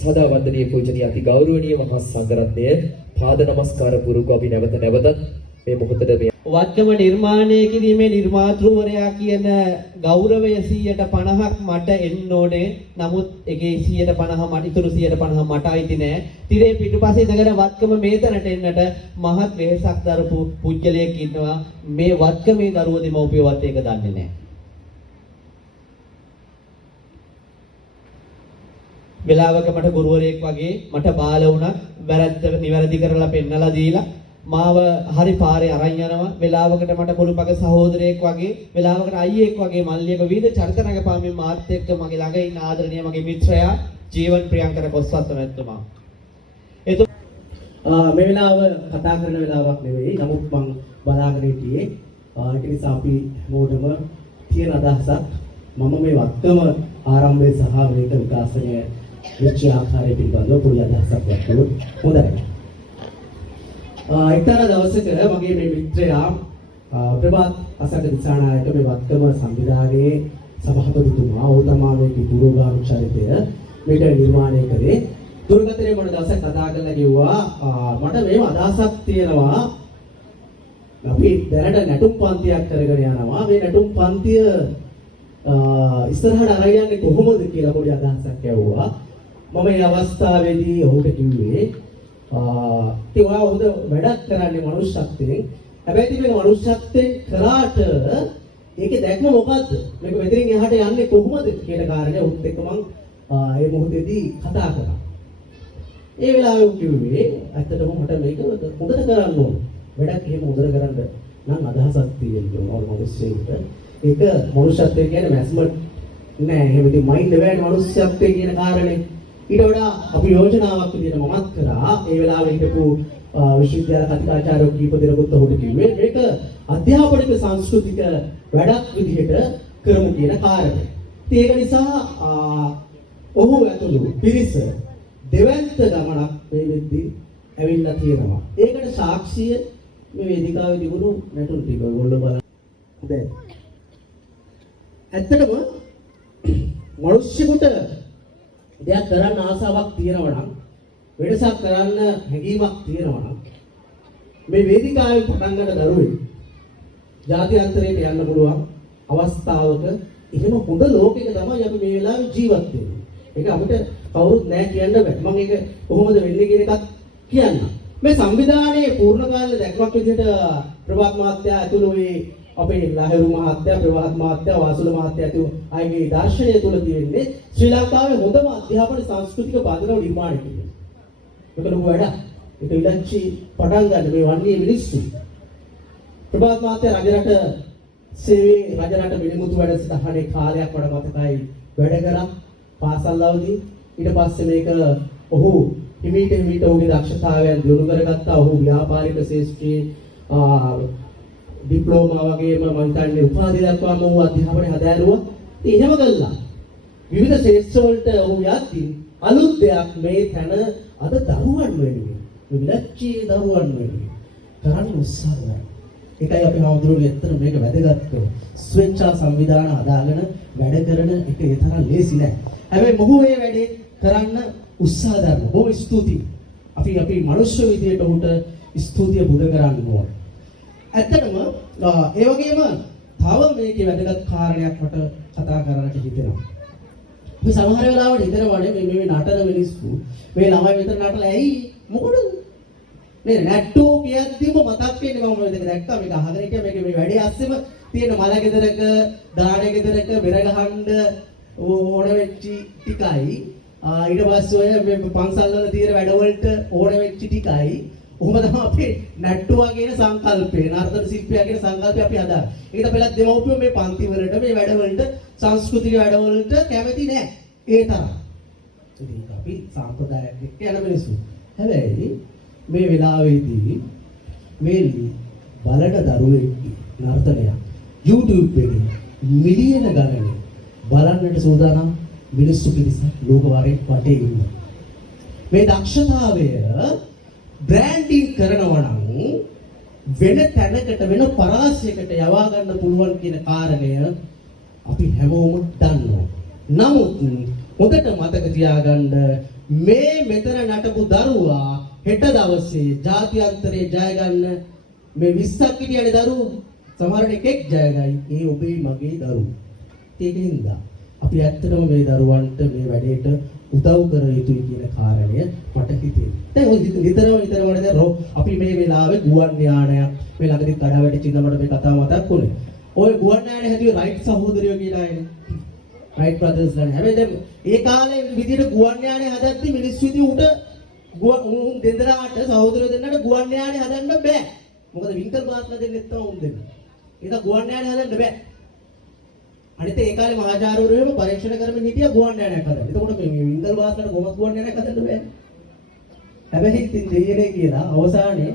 සදා වන්දනීය පූජනීය අති ගෞරවනීය මහා සංඝරත්නය පාද නමස්කාර පුරුක අපි නැවත නැවතත් මේ මොහොතේ මේ වත්කම නිර්මාණය කිරීමේ නිර්මාතෘවරයා කියන ගෞරවය 150ක් මට එන්න ඕනේ. නමුත් ඒකේ 150 මට ඉතුරු 150 මට අයිති නෑ. තිරේ පිටුපස්සේ ඉඳගෙන වත්කම මේ තැනට එන්නට මහත් වෙහසක් දරපු පුජ්‍යලයක් ඉන්නවා. මේ වත්කමේ දරුවෝ දෙමව්පියවත් ඒක දන්නේ නෑ. වෙලාවක මට ගුරුවරයෙක් වගේ මට බාල වුණා. වැරද්ද නිවැරදි කරලා පෙන්නලා දීලා මාව හරි පාරේ අරන් යනවා. වෙලාවකට මට පොළුපග සහෝදරයෙක් වගේ, වෙලාවකට අයියෙක් වගේ මල්ලියක විවිධ චරිත රඟපාමින් මාත් එක්ක මගේ ළඟ ඉන්න ආදරණීය මගේ මිත්‍රයා ජීවන් ප්‍රියංකර කොස්වත්ත මැතිතුමා. මේ වෙලාව කතා කරන වෙලාවක් නෙවෙයි. නමුත් මම බලාගෙන හිටියේ ඒක නිසා අපි මොඩම තියෙන අදහසක් මම මේ වත්කම ආරම්භයේ සහ මේක විකාශනය වෙච්ච ආකාරය පිළිබඳව පොඩි අදහසක් වත්කළොත් හොඳයි. එක්තරා දවසක මගේ මේ මිත්‍රයා ප්‍රභාත් අසක දිසානායක මේ වත්කම සංවිධානයේ සභාපතිතුමා ඔහු තමයි මේ පුරෝගාමී චරිතය මේක නිර්මාණය කරේ. දුරකථනයේ මොන දවසක් කතා කරලා කිව්වා මට මේව අදහසක් තියෙනවා අපි දැනට නැටුම් පන්තියක් කරගෙන යනවා. මේ නැටුම් පන්තිය ඉස්සරහට අරගෙන යන්නේ කොහොමද කියලා පොඩි අදහසක් ඇහුවා. මම මේ අවස්ථාවේදී ඔහුට කිව්වේ ඒ ඔයා හොඳ වැඩක් කරන්නේ මනුෂ්‍යත්වයෙන්. හැබැයි මේක මනුෂ්‍යත්වයෙන් කරාට ඒකේ දැක්ම මොකද්ද? මේක මෙතනින් එහාට යන්නේ කොහොමද කියන කාරණේ උත් එක්ක මම මේ මොහොතේදී කතා කරා. ඒ වෙලාවේ උන් කිව්වේ ඇත්තටම මට මේක හොඳට කරන්න ඕන. වැඩක් එහෙම හොඳට කරන්න නම් අදහසක් තියෙන්න ඕන මිනිස්සෙකුට. ඒක මනුෂ්‍යත්වය කියන්නේ මැස්මට් නෑ. එහෙම ඉතින් මයින්ඩ් එකේ මනුෂ්‍යත්වය කියන කාරණේ ඊට වඩා අපි යෝජනාවක් විදිහට මමත් කරා. ඒ වෙලාවේ හිටපු විශ්වවිද්‍යාල කතිකාචාර්යෝ කීප දෙනෙකුත් ඔහුට කිව්වේ මේක අධ්‍යාපනික සංස්කෘතික වැඩක් විදිහට කරමු කියන කාරණය. ඒක නිසා ඔහු ඇතුළු පිරිස දෙවැන්ත ගමනක් මේ වෙද්දී ඇවිල්ලා තියෙනවා. ඒකට සාක්ෂිය මේ වේදිකාවේ තිබුණු නැටුම් ටික ඔයගොල්ලෝ බලන්න. දැන් ඇත්තටම මිනිස්සුන්ට දෙයක් කරන්න ආසාවක් තියෙනවා නම් වෙනසක් කරන්න හැඟීමක් තියෙනවා නම් මේ වේදිකාවේ පටන් ගන්න දරුවෙක් ජාත්‍යන්තරයට යන්න පුළුවන් අවස්ථාවක එහෙම හොඳ ලෝකයක තමයි අපි මේ වෙලාවේ ජීවත් වෙන්නේ. ඒක අපිට කවුරුත් නැහැ කියන්න බෑ. මම ඒක කොහොමද වෙන්නේ කියන එකත් කියන්න. මේ සංවිධානයේ පූර්ණ කාල දැක්මක් විදිහට ප්‍රභාත් මහත්තයා ඇතුළු මේ අපේ ලහිරු මහත්තයා, ප්‍රභාත් මහත්තයා, වාසුල මහත්තයා ඇතුළු අයගේ දර්ශනය තුළ තියෙන්නේ ශ්‍රී ලංකාවේ හොඳම අධ්‍යාපන සංස්කෘතික පදනම නිර්මාණය කිරීම. ඒක ලොකු වැඩක්. ඒක ඉලක්කී පටන් ගන්න මේ වන්නේ මිනිස්සු. ප්‍රභාත් මහත්තයා රජරට සේවයේ රජරට මිනිමුතු වැඩසටහනේ කාලයක් වඩා මතකයි වැඩ කරා පාසල් අවදී. ඊට පස්සේ මේක ඔහු හිමීට ඔහුගේ දක්ෂතාවයන් දියුණු කරගත්තා. ඔහු ව්‍යාපාරික ශාස්ත්‍රයේ ඩිප්ලෝමා වගේම මම හිතන්නේ උපාධි දක්වාම ඔහු අධ්‍යාපනය හදාරුවා. ඉතින් එහෙම කළා. විවිධ ශාස්ත්‍ර වලට ඔහු යද්දී අලුත් දෙයක් මේ තැන අද දරුවන් වෙනුවෙන් විලක්ෂී දරුවන් වෙනුවෙන් කරන්න උත්සාහ කරනවා. ඒකයි අපි හවුදුරුවෝ ඇත්තට මේක වැදගත්කම. ස්වේච්ඡා සංවිධාන හදාගෙන වැඩ කරන එක ඒ තරම් ලේසි නෑ. හැබැයි මොහු මේ වැඩේ කරන්න උත්සාහ දරනවා. බොහොම ස්තුතියි. අපි මනුෂ්‍ය විදියට උන්ට ස්තුතිය බුද කරන්න ඕන. ඇත්තටම ඒ වගේම තව මේකේ වැදගත් කාරණයක් මට කතා කරන්නට හිතෙනවා. මේ සමහර වෙලාවට හිතනවානේ මේ නටන මිනිස්සු මේ ළමයි විතර නටලා ඇයි මොකටද මේ නැට්ටෝ කියද්දිම මතක් වෙන්නේ මම මේක දැක්කා මේක අහගෙන හිටියා මේක මේ වැඩේ අස්සෙම තියෙන මල ගෙදරක දාන ගෙදරක බෙර ගහන්න ඕන වෙච්ච ටිකයි ඊට පස්සේ ඔය මේ පන්සල් වල තියෙන වැඩවලට ඕන වෙච්ච ටිකයි ඔහොම තමයි අපි නැට්ටුවා කියන සංකල්පේ නර්තන ශිල්පියා කියන සංකල්පය අපි හදාගන්න. ඒකට අපලත් දෙමව්පියෝ මේ පන්ති වලට මේ වැඩවලට සංස්කෘතික වැඩවලට කැමති නෑ. ඒ තරම්. ඉතින් අපි සාම්ප්‍රදායක් එක්ක යන මිනිස්සු. හැබැයි මේ වෙලාවේදී මේ බලන දරුවෙක්ගේ නර්තනය YouTube එකේ මිලියන ගණන් බලන්නට සූදානම් මිනිස්සු පිරිස ලෝක වාරේ වටේ ඉන්නවා. මේ දක්ෂතාවය බ්‍රෑන්ඩින් කරනවා නම් වෙන තැනකට වෙන පරාසයකට යවා ගන්න පුළුවන් කියන කාරණය අපි හැමෝම දන්නවා. නමුත් හොඳට මතක තියාගන්න මේ මෙතන නටපු දරුවා හෙට දවසේ ජාත්‍යන්තරේ ජය ගන්න මේ 20ක් හිටියනේ දරුවෝ සමහරට එකෙක් ජය ගයි ඒ ඔබේ මගේ දරුවෝ ඒකින්ද අපි ඇත්තටම මේ දරුවන්ට මේ වැඩේට උදව් කර යුතුයි කියන කාරණය මට හිතෙනවා. දැන් ඔය නිතරම දැන් අපි මේ වෙලාවේ ගුවන් යානයක් මේ ළඟදී කඩාවැටි චින්නමඩ මේ කතාව මතක් වුණේ. ඔය ගුවන් යානය හැදුවේ රයිට් සහෝදරයෝ කියලා අයනේ. Right brothers ලානේ. හැබැයි දැන් ඒ කාලේ විදිහට ගුවන් යානය හදද්දි මිනිස්සු ඉතින් උට ගුවන් දෙන්දරාට සහෝදරයෝ දෙන්නට ගුවන් යානය හදන්න බෑ. මොකද වින්කල් බාස්ලා දෙන්නෙත් තමයි උන් දෙන්න. ඒක ගුවන් යානය හදන්න බෑ. අනිත් ඒ කාලේ මහාචාර්යවරු පරීක්ෂණ කරමින් හිටියා ගුවන් යානයක් හදන්න. එතකොට මේ වින්කල් බාස්ලාට කොහොමද ගුවන් යානයක් හදන්න බෑ. හැබැයි ඉතින් දෙයනේ කියලා අවසානයේ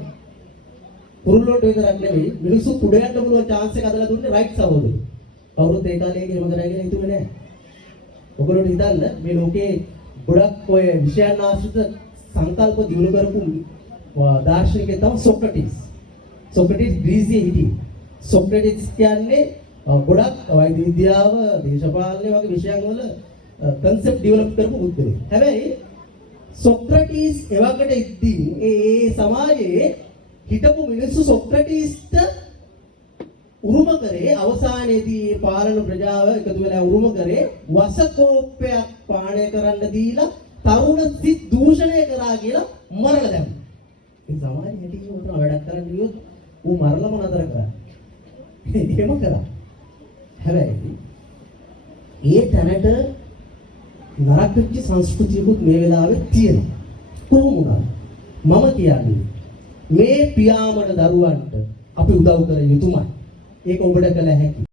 කුරුල්ලෝට විතරක් නෙවෙයි මිනිස්සු කුඩ යන්න පුළුවන් chance එක හදලා දුන්නේ රයිට් සහෝදරයෝ. කවුරුත් ඒ කාලේ එහෙම කරා කියලා හිතුවේ නෑ. ඔයගොල්ලෝ හිතන්න මේ ලෝකේ ගොඩක් ඔය විෂයන් ආශ්‍රිත සංකල්ප දියුණු කරපු දාර්ශනිකයෙක් තමයි සොක්‍රටිස්. සොක්‍රටිස් ග්‍රීසියේ හිටියේ. සොක්‍රටිස් කියන්නේ ගොඩක් වෛද්‍ය විද්‍යාව, දේශපාලනය වගේ විෂයන් වල concept develop කරපු බුද්ධයෙක්. හැබැයි සොක්‍රටිස් එවකට ඉද්දී ඒ සමාජයේ හිටපු මිනිස්සු සොක්‍රටිස්ට උරුම කරේ අවසානයේදී මේ පාලන ප්‍රජාව එකතු වෙලා උරුම කරේ වසකෝපයක් පානය කරන්න දීලා තරුණ සිත් දූෂණය කරා කියලා මරලා දැම්මා. මේ සමාජයේ හිටිය උතන වැඩක් කරන්න ගියොත් ඌ මරලම නතර කරා. එහෙම කරා. හැබැයි ඒ තැනට නරක වෙච්ච සංස්කෘතියකුත් මේ වෙලාවේ තියෙනවා. කොහොම වුණත් මම කියන්නේ මේ පියාඹන දරුවන්ට අපි උදව් කළ යුතුමයි. ඒක ඔබට කළ හැකියි.